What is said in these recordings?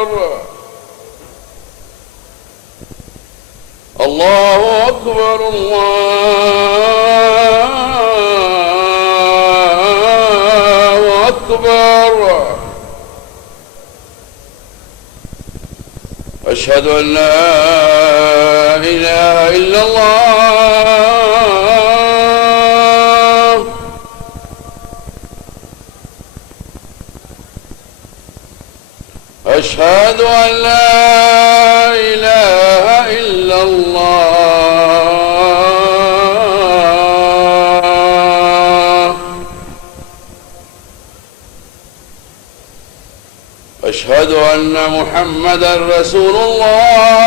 أكبر الله أكبر الله أكبر أشهد أن لا إله إلا الله أشهد أن لا إله إلا الله أشهد أن محمدا رسول الله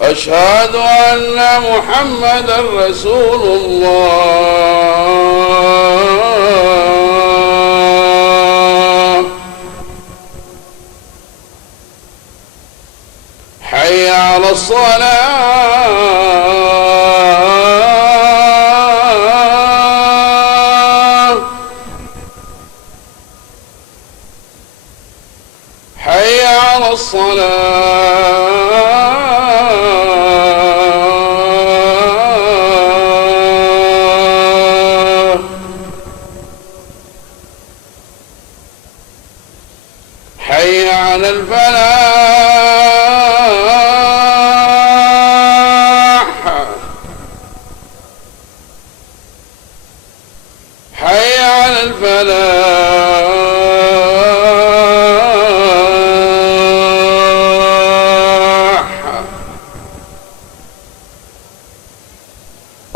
أشهد أن محمدا رسول الله حي على الصلاة حي على الصلاة حي على الفلاح حي على الفلاح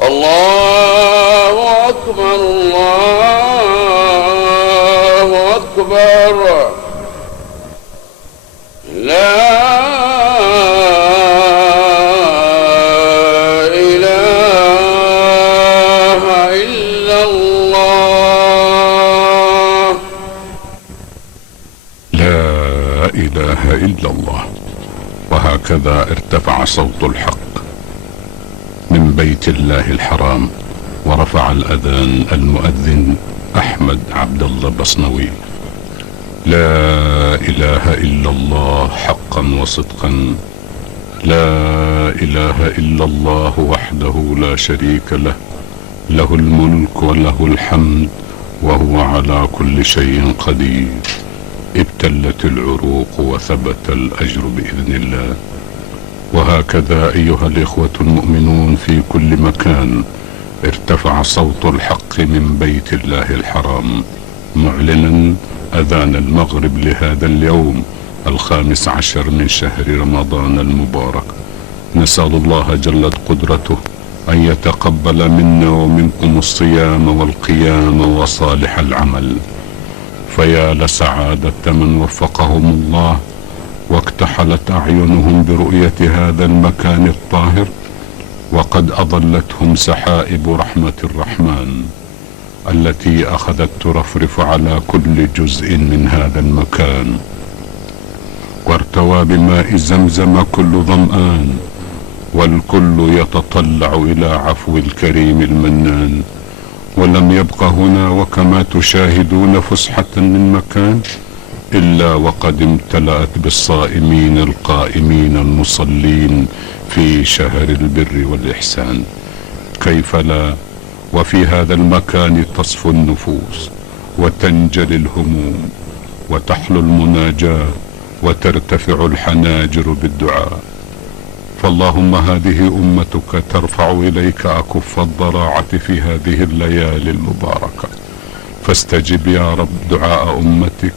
الله أكبر الله أكبر لا إله إلا الله لا إله إلا الله. وهكذا ارتفع صوت الحق من بيت الله الحرام، ورفع الأذان المؤذن أحمد عبد الله بصنوي: لا إله إلا الله حقا وصدقا، لا إله إلا الله وحده لا شريك له، له الملك وله الحمد وهو على كل شيء قدير. ابتلت العروق وثبت الأجر بإذن الله. وهكذا أيها الإخوة المؤمنون في كل مكان ارتفع صوت الحق من بيت الله الحرام، معلنا أذان المغرب لهذا اليوم 15 من شهر رمضان المبارك. نسأل الله جلت قدرته أن يتقبل منا ومنكم الصيام والقيام وصالح العمل. فيا لسعادة من وفقهم الله واكتحلت أعينهم برؤية هذا المكان الطاهر، وقد أظلتهم سحائب رحمة الرحمن التي أخذت ترفرف على كل جزء من هذا المكان. وارتوى بماء زمزم كل ظمآن، والكل يتطلع إلى عفو الكريم المنان. ولم يبق هنا وكما تشاهدون فسحة من مكان إلا وقد امتلأت بالصائمين القائمين المصلين في شهر البر والإحسان. كيف لا؟ وفي هذا المكان تصفو النفوس وتنجلي الهموم وتحلو المناجاة وترتفع الحناجر بالدعاء. فاللهم هذه أمتك ترفع إليك أكف الضراعة في هذه الليالي المباركة، فاستجب يا رب دعاء أمتك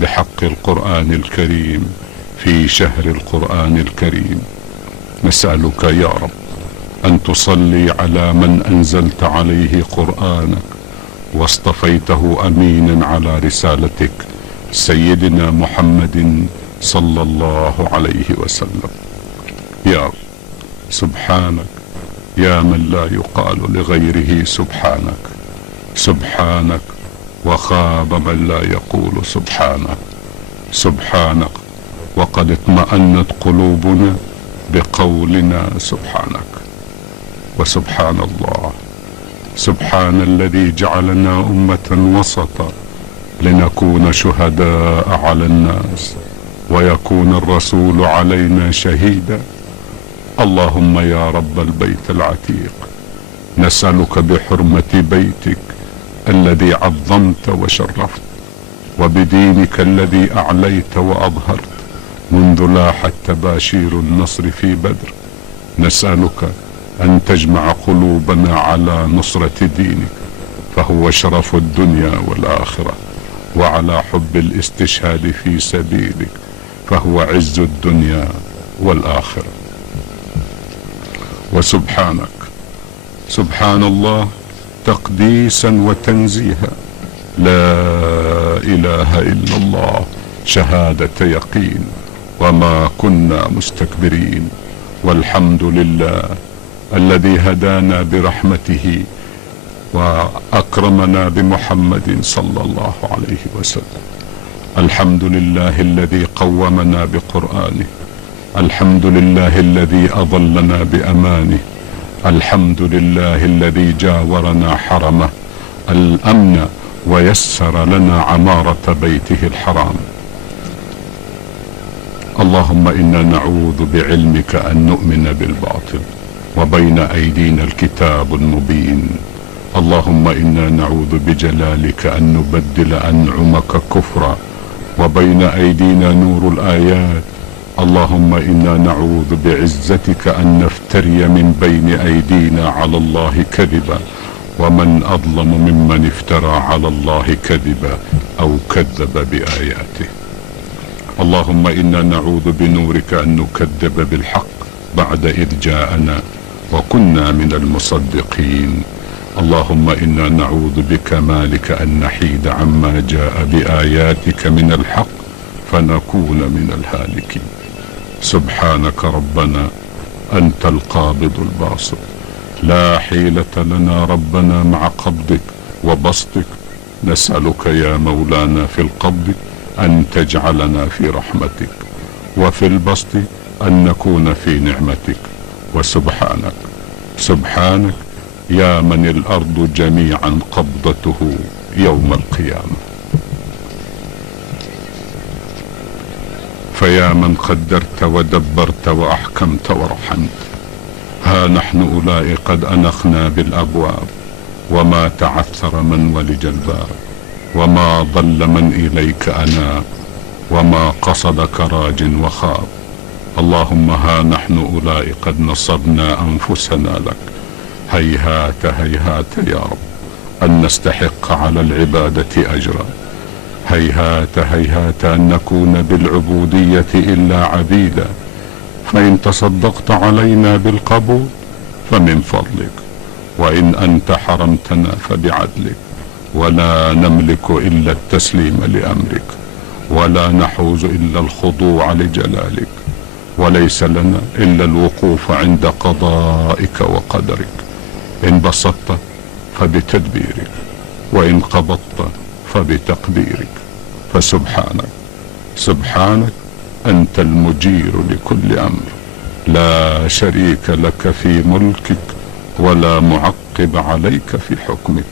بحق القرآن الكريم في شهر القرآن الكريم. نسألك يا رب أن تصلي على من أنزلت عليه قرآنك واصطفيته أمينا على رسالتك، سيدنا محمد صلى الله عليه وسلم. يا رب سبحانك يا من لا يقال لغيره سبحانك، سبحانك وخاب من لا يقول سبحانك، سبحانك وقد اطمأنت قلوبنا بقولنا سبحانك. وسبحان الله، سبحان الذي جعلنا أمة وسطا لنكون شهداء على الناس ويكون الرسول علينا شهيدا. اللهم يا رب البيت العتيق، نسألك بحرمة بيتك الذي عظمت وشرفت، وبدينك الذي أعليت وأظهرت منذ لاحت تباشير النصر في بدر، نسألك أن تجمع قلوبنا على نصرة دينك فهو شرف الدنيا والآخرة، وعلى حب الاستشهاد في سبيلك فهو عز الدنيا والآخرة. وسبحانك، سبحان الله تقديسا وتنزيها، لا إله إلا الله شهادة يقين، وما كنا مستكبرين، والحمد لله الذي هدانا برحمته وأكرمنا بمحمد صلى الله عليه وسلم. الحمد لله الذي قومنا بقرآنه، الحمد لله الذي أظلنا بأمانه، الحمد لله الذي جاورنا حرمه الأمن ويسر لنا عمارة بيته الحرام. اللهم إنا نعوذ بعلمك أن نؤمن بالباطل وبين أيدينا الكتاب المبين. اللهم إنا نعوذ بجلالك أن نبدل أنعمك كفرا وبين أيدينا نور الآيات. اللهم إنا نعوذ بعزتك أن نفتري من بين أيدينا على الله كذبا، ومن أظلم ممن افترى على الله كذبا أو كذب بآياته. اللهم إنا نعوذ بنورك أن نكذب بالحق بعد إذ جاءنا وكنا من المصدقين. اللهم إنا نعوذ بكمالك أن نحيد عما جاء بآياتك من الحق فنكون من الهالكين. سبحانك ربنا أنت القابض الباسط، لا حيلة لنا ربنا مع قبضك وبسطك. نسألك يا مولانا في القبض أن تجعلنا في رحمتك، وفي البسط أن نكون في نعمتك. وسبحانك، سبحانك يا من الأرض جميعا قبضته يوم القيامة. فيا من قدرت ودبرت وأحكمت ورحمت، ها نحن أولئك قد أنخنا بالأبواب، وما تعثر من ولج الباب، وما ضل من إليك أناب، وما قصدك راج وخاب. اللهم ها نحن أولئك قد نصبنا أنفسنا لك، هيهات هيهات يا رب أن نستحق على العبادة أجرا، هيهات هيهات أن نكون بالعبودية إلا عبيدا. فإن تصدقت علينا بالقبول فمن فضلك، وإن أنت حرمتنا فبعدلك، ولا نملك إلا التسليم لأمرك، ولا نحوز إلا الخضوع لجلالك، وليس لنا إلا الوقوف عند قضائك وقدرك. إن بسطت فبتدبيرك، وإن قبضت فبتقديرك. فسبحانك، سبحانك أنت المجير لكل أمر، لا شريك لك في ملكك ولا معقب عليك في حكمك.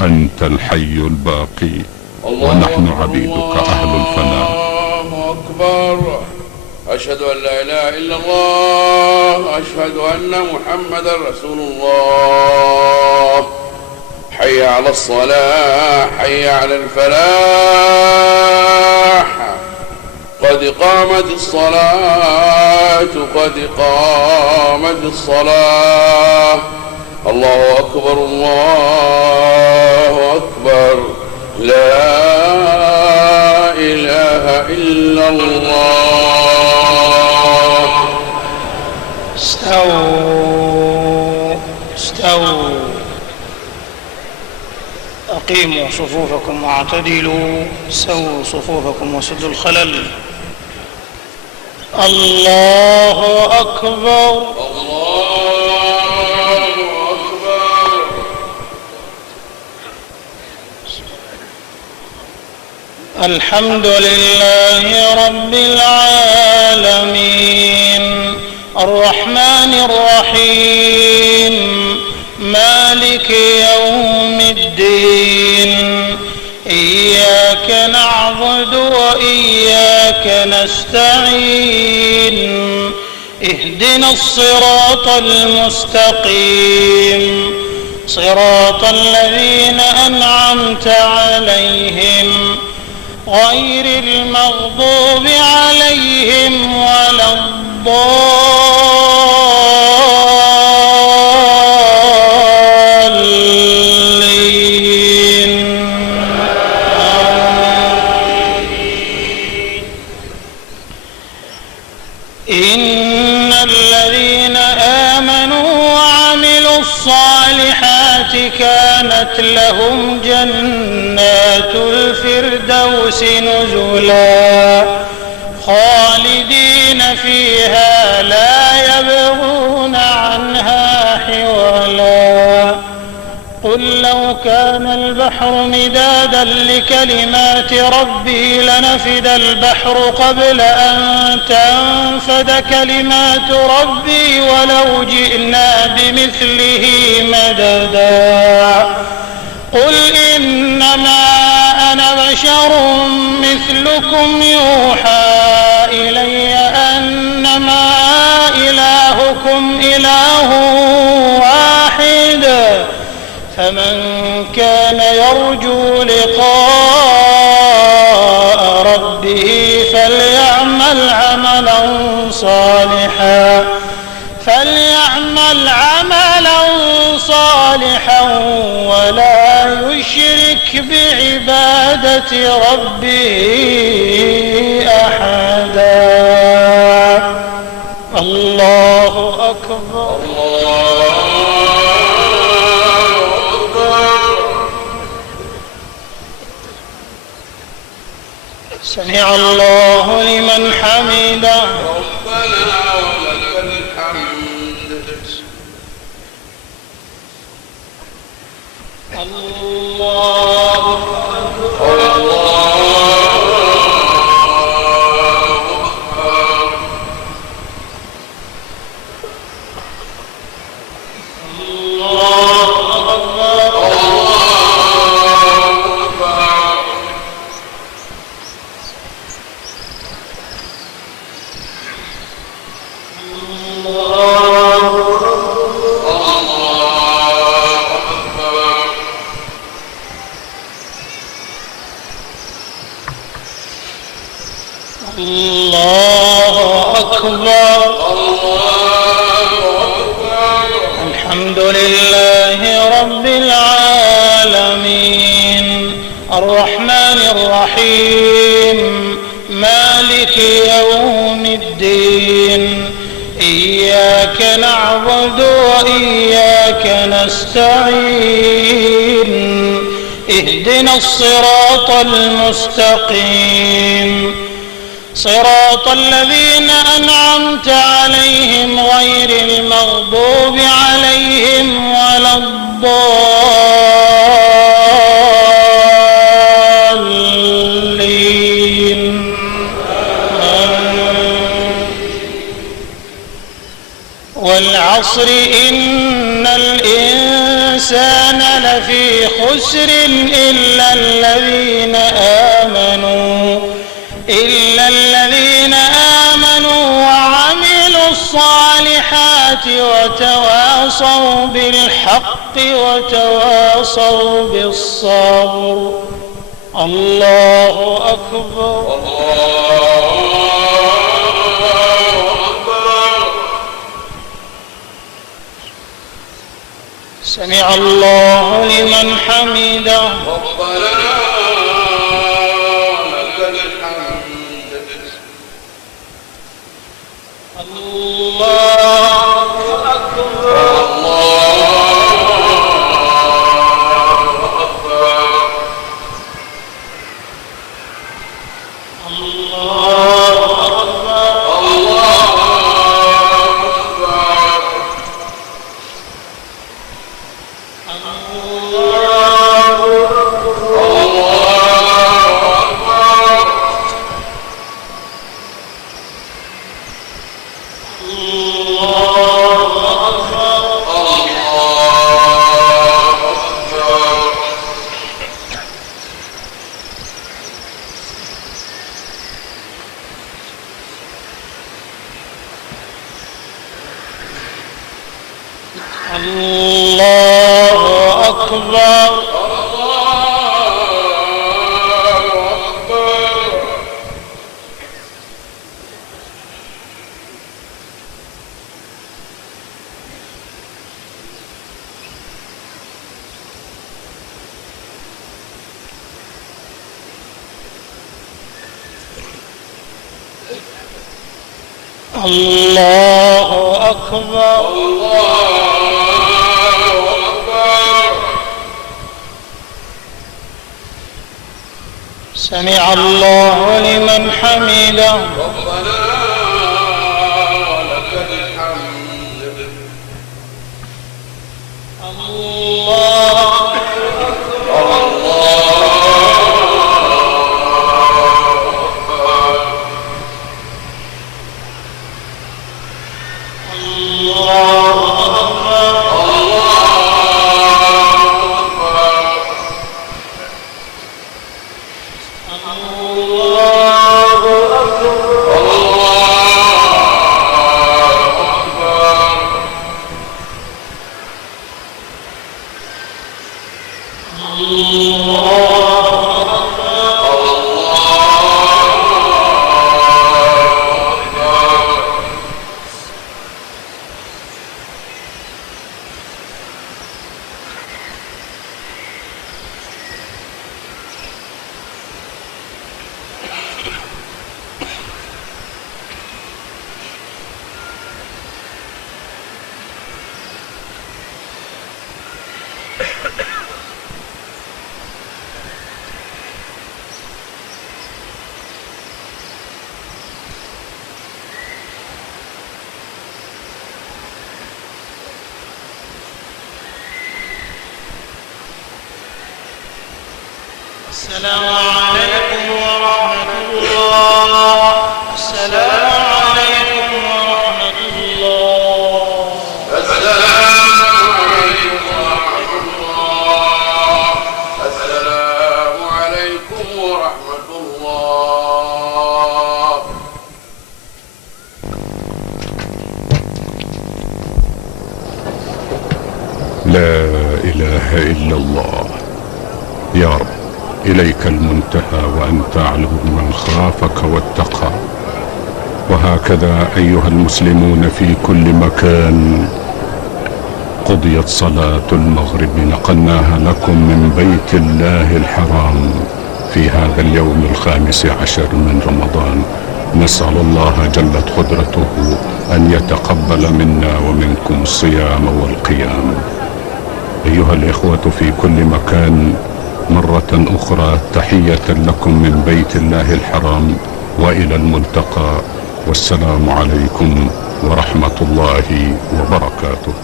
أنت الحي الباقي ونحن عبيدك أهل الفناء. الله أكبر. أشهد أن لا إله إلا الله، أشهد أن محمدا رسول الله. حي على الصلاة، حي على الفلاح، قد قامت الصلاة، قد قامت الصلاة. الله أكبر، الله أكبر، لا إله إلا الله. استووا استووا، أقيموا صفوفكم واعتدلوا، سووا صفوفكم وسدوا الخلل. الله أكبر، الله أكبر. الحمد لله رب العالمين، الرحمن الرحيم مالك يوم الدين إياك نعبد وإياك نستعين اهدنا الصراط المستقيم صراط الذين أنعمت عليهم غير المغضوب عليهم ولا الضالين. إن الذين آمنوا وعملوا الصالحات كانت لهم جنات الفردوس نزلا خالدين فيها لا يبغون عنها حولا. قل لو كان البحر مدادا لكلمات ربي لنفد البحر قبل أن تنفد كلمات ربي ولو جئنا بمثله مددا. قل إنما أنا بشر مثلكم يوحى إلي أنما إلهكم إله واحد فمن كان يرجو لقاء ربه فليعمل عملا صالحا ولا يشرك بعبادة ربه أحدا. الله أكبر. سمع الله لمن حمده. ربنا ولك الحمد. الله أكبر. الله أكبر. الحمد لله رب العالمين الرحمن الرحيم مالك يوم الدين إياك نعبد وإياك نستعين اهدنا الصراط المستقيم صراط الذين أنعمت عليهم غير المغضوب عليهم ولا الضالين. والعصر إن الإنسان لفي خسر إلا الذين آمنوا وعملوا الصالحات وتواصوا بالحق وتواصوا بالصبر. الله أكبر. سمع الله لمن حمده. ربنا لك الحمد. الله أكبر. الله الله أكبر. الله أكبر. سمع الله لمن حمده. ربنا ولك الحمد. الله السلام عليكم ورحمة الله. السلام عليكم ورحمة الله. السلام عليكم ورحمة الله. السلام عليكم ورحمة الله. لا إله إلا الله. يا رب إليك المنتهى وأنت أعلم من خافك واتقى. وهكذا أيها المسلمون في كل مكان قضيت صلاة المغرب، نقلناها لكم من بيت الله الحرام في هذا اليوم 15 من رمضان. نسأل الله جلت قدرته أن يتقبل منا ومنكم الصيام والقيام. أيها الإخوة في كل مكان، مرة أخرى تحية لكم من بيت الله الحرام وإلى الملتقى، والسلام عليكم ورحمة الله وبركاته.